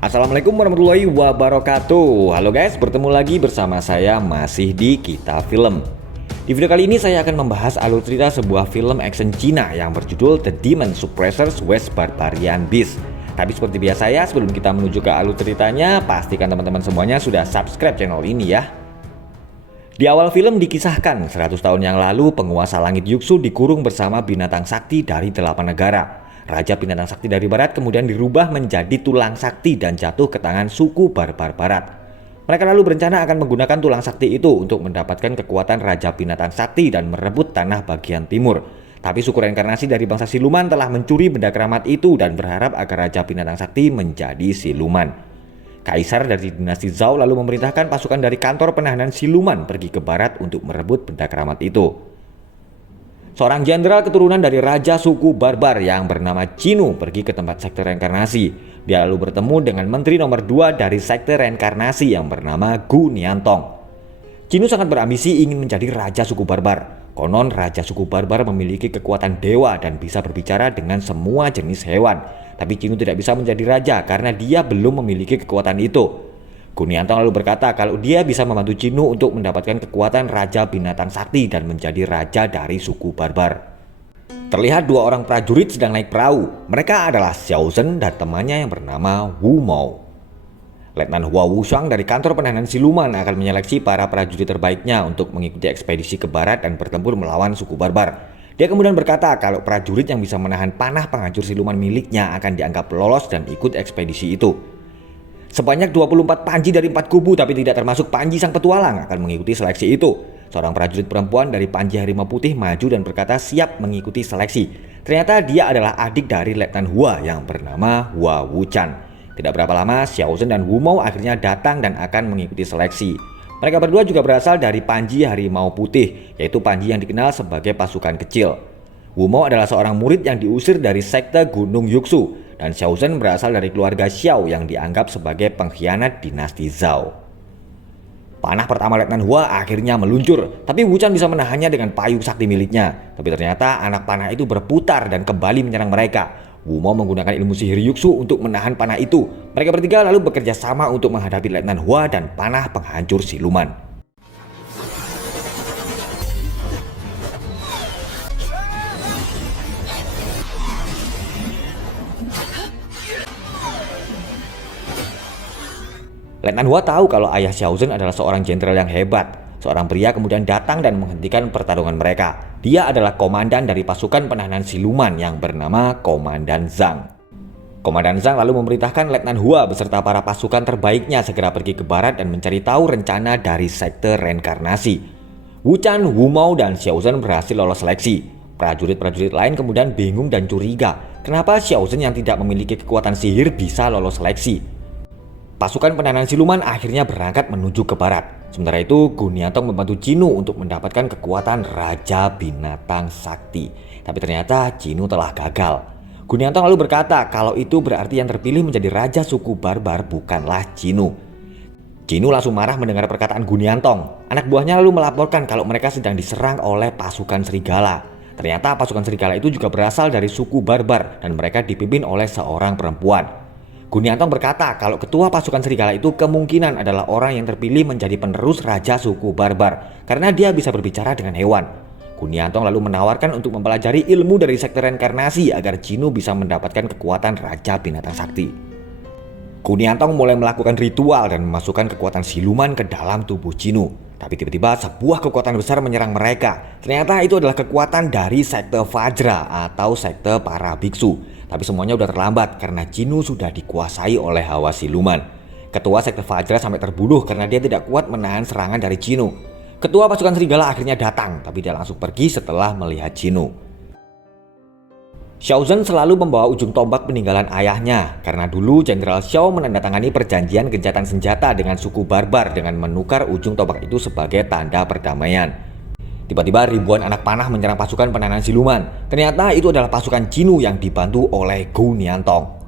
Assalamualaikum warahmatullahi wabarakatuh. Halo guys, bertemu lagi bersama saya masih di Kita Film. Di video kali ini saya akan membahas alur cerita sebuah film action Cina yang berjudul The Demon Suppressors West Barbarian Beast. Tapi seperti biasa ya, sebelum kita menuju ke alur ceritanya, pastikan teman-teman semuanya sudah subscribe channel ini ya. Di awal film dikisahkan 100 tahun yang lalu penguasa langit Yuxu dikurung bersama binatang sakti dari 8 negara. Raja binatang sakti dari barat kemudian dirubah menjadi tulang sakti dan jatuh ke tangan suku barbar barat. Mereka lalu berencana akan menggunakan tulang sakti itu untuk mendapatkan kekuatan raja binatang sakti dan merebut tanah bagian timur. Tapi suku reinkarnasi dari bangsa siluman telah mencuri benda keramat itu dan berharap agar raja binatang sakti menjadi siluman. Kaisar dari dinasti Zhao lalu memerintahkan pasukan dari kantor penahanan siluman pergi ke barat untuk merebut benda keramat itu. Seorang jenderal keturunan dari raja suku barbar yang bernama Cinu pergi ke tempat sekte reinkarnasi. Dia lalu bertemu dengan menteri nomor 2 dari sekte reinkarnasi yang bernama Gu Niantong. Cinu sangat berambisi ingin menjadi raja suku barbar. Konon raja suku barbar memiliki kekuatan dewa dan bisa berbicara dengan semua jenis hewan. Tapi Cinu tidak bisa menjadi raja karena dia belum memiliki kekuatan itu. Gu Niantong lalu berkata kalau dia bisa membantu Cinu untuk mendapatkan kekuatan raja binatang sakti dan menjadi raja dari suku barbar. Terlihat dua orang prajurit sedang naik perahu. Mereka adalah Xiao Zhen dan temannya yang bernama Wu Mao. Letnan Hua Wushang dari kantor penahanan siluman akan menyeleksi para prajurit terbaiknya untuk mengikuti ekspedisi ke barat dan bertempur melawan suku barbar. Dia kemudian berkata kalau prajurit yang bisa menahan panah penghancur siluman miliknya akan dianggap lolos dan ikut ekspedisi itu. Sebanyak 24 panji dari 4 kubu tapi tidak termasuk Panji Sang Petualang akan mengikuti seleksi itu. Seorang prajurit perempuan dari Panji Harimau Putih maju dan berkata siap mengikuti seleksi. Ternyata dia adalah adik dari Letnan Hua yang bernama Hua Wuchan. Tidak berapa lama Xiao Zhen dan Wu Mao akhirnya datang dan akan mengikuti seleksi. Mereka berdua juga berasal dari Panji Harimau Putih, yaitu Panji yang dikenal sebagai pasukan kecil. Wu Mao adalah seorang murid yang diusir dari sekte Gunung Yuxu. Dan Xiao Zhen berasal dari keluarga Xiao yang dianggap sebagai pengkhianat dinasti Zhao. Panah pertama Letnan Hua akhirnya meluncur, tapi Wuchan bisa menahannya dengan payung sakti miliknya. Tapi ternyata anak panah itu berputar dan kembali menyerang mereka. Wu Mao menggunakan ilmu sihir Yuxu untuk menahan panah itu. Mereka bertiga lalu bekerja sama untuk menghadapi Letnan Hua dan panah penghancur siluman. Letnan Hua tahu kalau ayah Xiao Zhen adalah seorang jenderal yang hebat. Seorang pria kemudian datang dan menghentikan pertarungan mereka. Dia adalah komandan dari pasukan penahanan siluman yang bernama Komandan Zhang. Komandan Zhang lalu memerintahkan Letnan Hua beserta para pasukan terbaiknya segera pergi ke barat dan mencari tahu rencana dari sekte reinkarnasi. Wuchan, Wu Mao, dan Xiao Zhen berhasil lolos seleksi. Prajurit-prajurit lain kemudian bingung dan curiga. Kenapa Xiao Zhen yang tidak memiliki kekuatan sihir bisa lolos seleksi? Pasukan penahanan siluman akhirnya berangkat menuju ke barat. Sementara itu, Gu Niantong membantu Cinu untuk mendapatkan kekuatan Raja Binatang Sakti. Tapi ternyata Cinu telah gagal. Gu Niantong lalu berkata kalau itu berarti yang terpilih menjadi raja suku barbar bukanlah Cinu. Cinu langsung marah mendengar perkataan Gu Niantong. Anak buahnya lalu melaporkan kalau mereka sedang diserang oleh pasukan serigala. Ternyata pasukan serigala itu juga berasal dari suku barbar dan mereka dipimpin oleh seorang perempuan. Gu Niantong berkata kalau ketua pasukan serigala itu kemungkinan adalah orang yang terpilih menjadi penerus raja suku barbar karena dia bisa berbicara dengan hewan. Gu Niantong lalu menawarkan untuk mempelajari ilmu dari sekte reinkarnasi agar Cinu bisa mendapatkan kekuatan raja binatang sakti. Gu Niantong mulai melakukan ritual dan memasukkan kekuatan siluman ke dalam tubuh Cinu. Tapi tiba-tiba sebuah kekuatan besar menyerang mereka. Ternyata itu adalah kekuatan dari sekte Vajra atau sekte para biksu. Tapi semuanya udah terlambat karena Cinu sudah dikuasai oleh hawa siluman. Ketua sekte Vajra sampai terbunuh karena dia tidak kuat menahan serangan dari Cinu. Ketua pasukan serigala akhirnya datang, tapi dia langsung pergi setelah melihat Cinu. Xiao Zhen selalu membawa ujung tombak peninggalan ayahnya karena dulu Jenderal Xiao menandatangani perjanjian gencatan senjata dengan suku barbar dengan menukar ujung tombak itu sebagai tanda perdamaian. Tiba-tiba ribuan anak panah menyerang pasukan penahanan siluman. Ternyata itu adalah pasukan Cinu yang dibantu oleh Gu Niantong.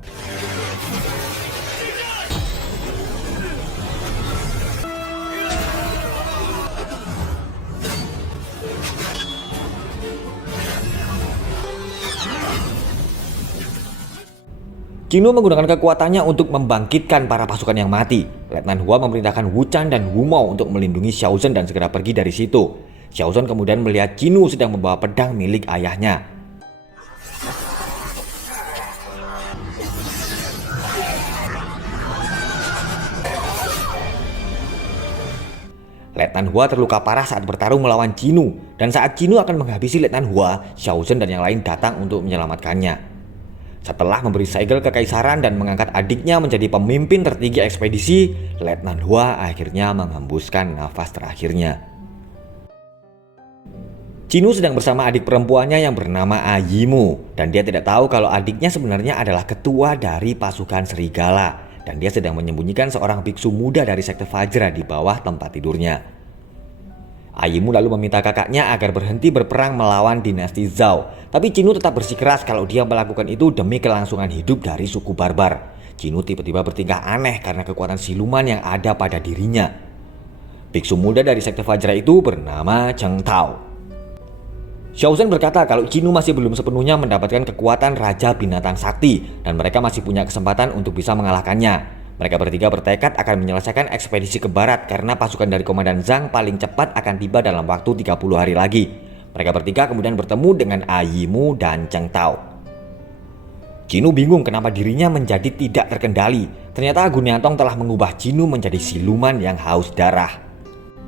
Qinu menggunakan kekuatannya untuk membangkitkan para pasukan yang mati. Letnan Hua memerintahkan Wu Chan dan Wu Mao untuk melindungi Xiao Zhen dan segera pergi dari situ. Xiao Zhen kemudian melihat Qinu sedang membawa pedang milik ayahnya. Letnan Hua terluka parah saat bertarung melawan Qinu, dan saat Qinu akan menghabisi Letnan Hua, Xiao Zhen dan yang lain datang untuk menyelamatkannya. Setelah memberi segel kekaisaran dan mengangkat adiknya menjadi pemimpin tertinggi ekspedisi, Letnan Hua akhirnya menghembuskan nafas terakhirnya. Qinu sedang bersama adik perempuannya yang bernama Ayimu, dan dia tidak tahu kalau adiknya sebenarnya adalah ketua dari pasukan serigala, dan dia sedang menyembunyikan seorang biksu muda dari sekte Vajra di bawah tempat tidurnya. Ayimu lalu meminta kakaknya agar berhenti berperang melawan dinasti Zhao, tapi Qinu tetap bersikeras kalau dia melakukan itu demi kelangsungan hidup dari suku barbar. Qinu tiba-tiba bertingkah aneh karena kekuatan siluman yang ada pada dirinya. Biksu muda dari sekte Vajra itu bernama Cheng Tao. Xiao Zhen berkata kalau Qinu masih belum sepenuhnya mendapatkan kekuatan Raja Binatang Sakti dan mereka masih punya kesempatan untuk bisa mengalahkannya. Mereka bertiga bertekad akan menyelesaikan ekspedisi ke barat karena pasukan dari Komandan Zhang paling cepat akan tiba dalam waktu 30 hari lagi. Mereka bertiga kemudian bertemu dengan Ayimu dan Cheng Tao. Qinu bingung kenapa dirinya menjadi tidak terkendali. Ternyata Gunyantong telah mengubah Qinu menjadi siluman yang haus darah.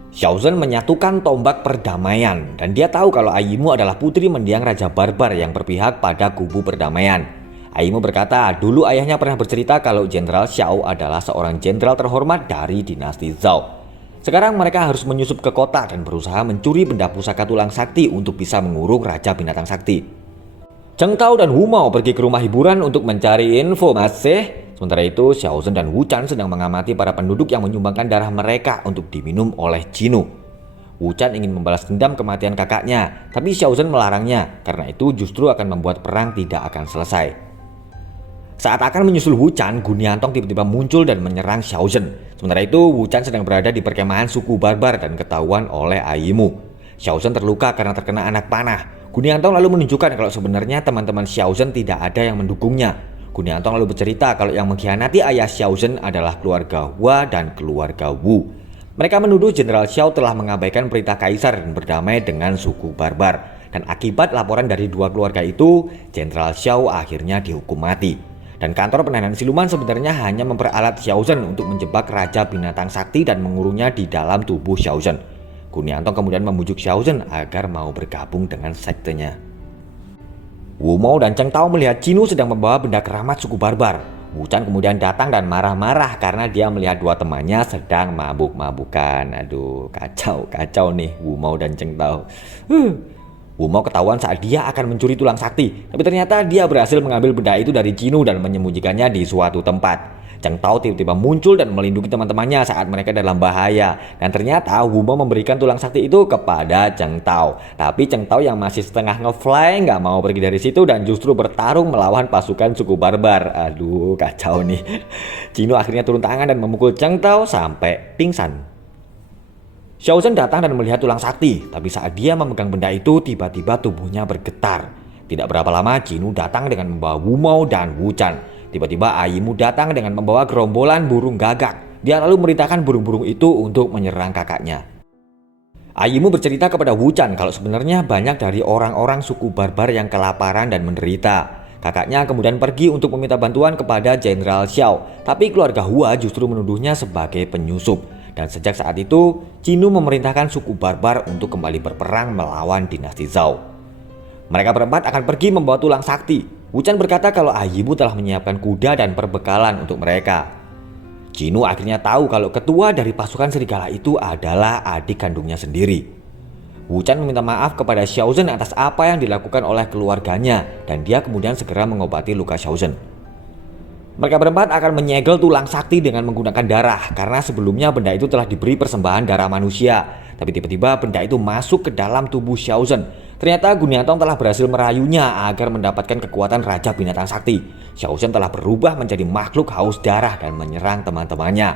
Xiao Zhen menyatukan tombak perdamaian dan dia tahu kalau Ayimu adalah putri mendiang Raja Barbar yang berpihak pada kubu perdamaian. Ayimu berkata dulu ayahnya pernah bercerita kalau Jenderal Xiao adalah seorang jenderal terhormat dari dinasti Zhao. Sekarang mereka harus menyusup ke kota dan berusaha mencuri benda pusaka tulang sakti untuk bisa mengurung Raja Binatang Sakti. Cheng Tao dan Wu Mao pergi ke rumah hiburan untuk mencari informasi. Sementara itu Xiao Zhen dan Wu Chan sedang mengamati para penduduk yang menyumbangkan darah mereka untuk diminum oleh Qinu. Wu Chan ingin membalas dendam kematian kakaknya, tapi Xiao Zhen melarangnya karena itu justru akan membuat perang tidak akan selesai. Saat akan menyusul Wu Chan, Gunyantong tiba-tiba muncul dan menyerang Xiao Zhen. Sementara itu Wu Chan sedang berada di perkemahan suku barbar dan ketahuan oleh Ayimu. Xiao Zhen terluka karena terkena anak panah. Gunyantong lalu menunjukkan kalau sebenarnya teman-teman Xiao Zhen tidak ada yang mendukungnya. Gunyantong lalu bercerita kalau yang mengkhianati ayah Xiao Zhen adalah keluarga Hua dan keluarga Wu. Mereka menuduh Jenderal Xiao telah mengabaikan perintah kaisar dan berdamai dengan suku barbar. Dan akibat laporan dari dua keluarga itu, Jenderal Xiao akhirnya dihukum mati. Dan kantor penahanan siluman sebenarnya hanya memperalat Xiao Zhen untuk menjebak Raja Binatang Sakti dan mengurungnya di dalam tubuh Xiao Zhen. Gunyantong kemudian membujuk Xiao Zhen agar mau bergabung dengan sektenya. Wu Mao dan Cheng Tao melihat Qinu sedang membawa benda keramat suku barbar. Wu Chan kemudian datang dan marah-marah karena dia melihat dua temannya sedang mabuk-mabukan. Aduh, kacau nih Wu Mao dan Cheng Tao. Wu Mao ketahuan saat dia akan mencuri tulang sakti, tapi ternyata dia berhasil mengambil benda itu dari Qinu dan menyembunyikannya di suatu tempat. Cheng Tao tiba-tiba muncul dan melindungi teman-temannya saat mereka dalam bahaya. Dan ternyata Wu Mao memberikan tulang sakti itu kepada Cheng Tao. Tapi Cheng Tao yang masih setengah nge-fly nggak mau pergi dari situ dan justru bertarung melawan pasukan suku barbar. Aduh, kacau nih. Qinu akhirnya turun tangan dan memukul Cheng Tao sampai pingsan. Xiao Zhen datang dan melihat tulang sakti, tapi saat dia memegang benda itu tiba-tiba tubuhnya bergetar. Tidak berapa lama Qinu datang dengan membawa Wu Mao dan Wu Chan. Tiba-tiba Ayimu datang dengan membawa gerombolan burung gagak. Dia lalu memerintahkan burung-burung itu untuk menyerang kakaknya. Ayimu bercerita kepada Wu Chan kalau sebenarnya banyak dari orang-orang suku barbar yang kelaparan dan menderita. Kakaknya kemudian pergi untuk meminta bantuan kepada Jenderal Xiao, tapi keluarga Hua justru menuduhnya sebagai penyusup. Dan sejak saat itu, Qinu memerintahkan suku barbar untuk kembali berperang melawan dinasti Zhao. Mereka berempat akan pergi membawa tulang sakti. Wu Chan berkata kalau Ayimu telah menyiapkan kuda dan perbekalan untuk mereka. Qinu akhirnya tahu kalau ketua dari pasukan serigala itu adalah adik kandungnya sendiri. Wu Chan meminta maaf kepada Xiao Zhen atas apa yang dilakukan oleh keluarganya dan dia kemudian segera mengobati luka Xiao Zhen. Mereka berempat akan menyegel tulang sakti dengan menggunakan darah karena sebelumnya benda itu telah diberi persembahan darah manusia. Tapi tiba-tiba benda itu masuk ke dalam tubuh Xiao Zhen. Ternyata Gunyantong telah berhasil merayunya agar mendapatkan kekuatan Raja Binatang Sakti. Xiao Zhen telah berubah menjadi makhluk haus darah dan menyerang teman-temannya.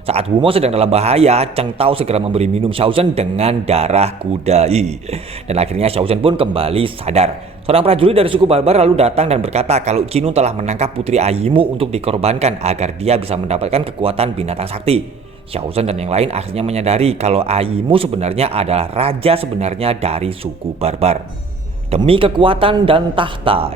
Saat Wu Mo sedang dalam bahaya, Cheng Tao segera memberi minum Xiao Zhen dengan darah kuda Yi. Dan akhirnya Xiao Zhen pun kembali sadar. Seorang prajurit dari suku barbar lalu datang dan berkata kalau Qin Nu telah menangkap putri Ayimu untuk dikorbankan agar dia bisa mendapatkan kekuatan binatang sakti. Xiao Zhen dan yang lain akhirnya menyadari kalau Ayimu sebenarnya adalah raja sebenarnya dari suku barbar. Demi kekuatan dan tahta,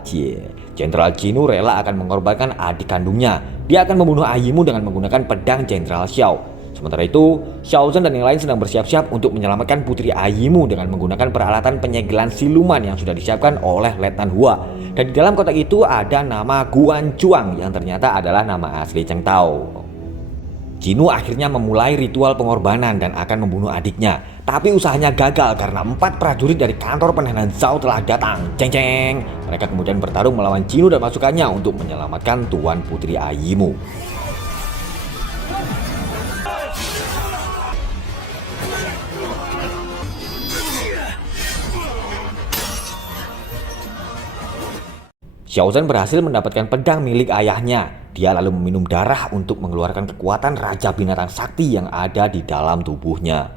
Jenderal Qin Nu rela akan mengorbankan adik kandungnya. Dia akan membunuh Ayimu dengan menggunakan pedang Jenderal Xiao. Sementara itu, Xiao Zhen dan yang lain sedang bersiap-siap untuk menyelamatkan putri Ayimu dengan menggunakan peralatan penyegelan siluman yang sudah disiapkan oleh Letnan Hua. Dan di dalam kotak itu ada nama Guan Chuang yang ternyata adalah nama asli Cheng Tao. Qin Nu akhirnya memulai ritual pengorbanan dan akan membunuh adiknya. Tapi usahanya gagal karena 4 prajurit dari kantor penahanan Zhao telah datang. Ceng-ceng. Mereka kemudian bertarung melawan Qin Nu dan pasukannya untuk menyelamatkan Tuan Putri Ayimu. Xiao Zhen berhasil mendapatkan pedang milik ayahnya. Dia lalu meminum darah untuk mengeluarkan kekuatan Raja Binatang Sakti yang ada di dalam tubuhnya.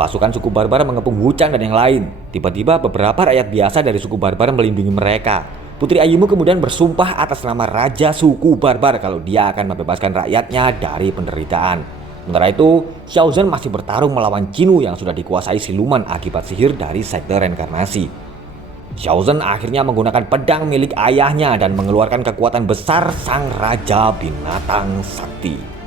Pasukan suku barbar mengepung Wu Chang dan yang lain. Tiba-tiba beberapa rakyat biasa dari suku barbar melindungi mereka. Putri Ayimu kemudian bersumpah atas nama Raja Suku Barbar kalau dia akan membebaskan rakyatnya dari penderitaan. Sementara itu, Xiao Zhen masih bertarung melawan Qin Nu yang sudah dikuasai siluman akibat sihir dari sekte reinkarnasi. Xiao Zhen akhirnya menggunakan pedang milik ayahnya dan mengeluarkan kekuatan besar Sang Raja Binatang Sakti.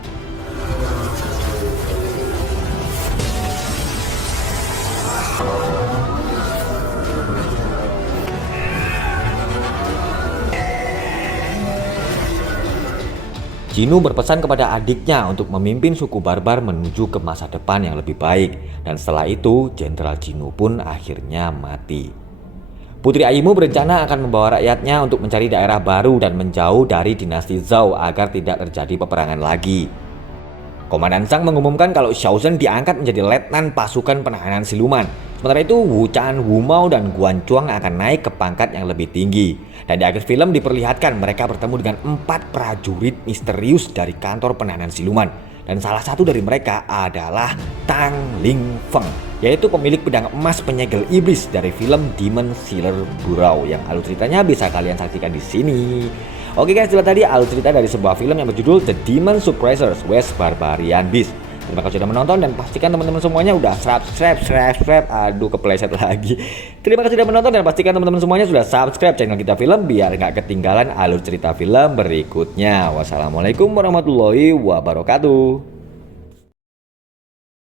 Qin Nu berpesan kepada adiknya untuk memimpin suku barbar menuju ke masa depan yang lebih baik. Dan setelah itu, Jenderal Qin Nu pun akhirnya mati. Putri Ayimu berencana akan membawa rakyatnya untuk mencari daerah baru dan menjauh dari dinasti Zhao agar tidak terjadi peperangan lagi. Komandan Zhang mengumumkan kalau Xiao Zhen diangkat menjadi letnan pasukan penahanan siluman. Sementara itu, Wu Chan, Wu Mao, dan Guan Chuang akan naik ke pangkat yang lebih tinggi. Dan di akhir film diperlihatkan mereka bertemu dengan 4 prajurit misterius dari kantor penahanan siluman. Dan salah satu dari mereka adalah Tang Ling Feng, yaitu pemilik pedang emas penyegel iblis dari film Demon Slayer Burao yang alur ceritanya bisa kalian saksikan di sini. Oke guys, itulah tadi alur cerita dari sebuah film yang berjudul The Demon Suppressors West Barbarian Beast. Terima kasih sudah menonton dan pastikan teman-teman semuanya udah subscribe. Aduh, kepleset lagi. Terima kasih sudah menonton dan pastikan teman-teman semuanya sudah subscribe channel Kita Film biar nggak ketinggalan alur cerita film berikutnya. Wassalamualaikum warahmatullahi wabarakatuh.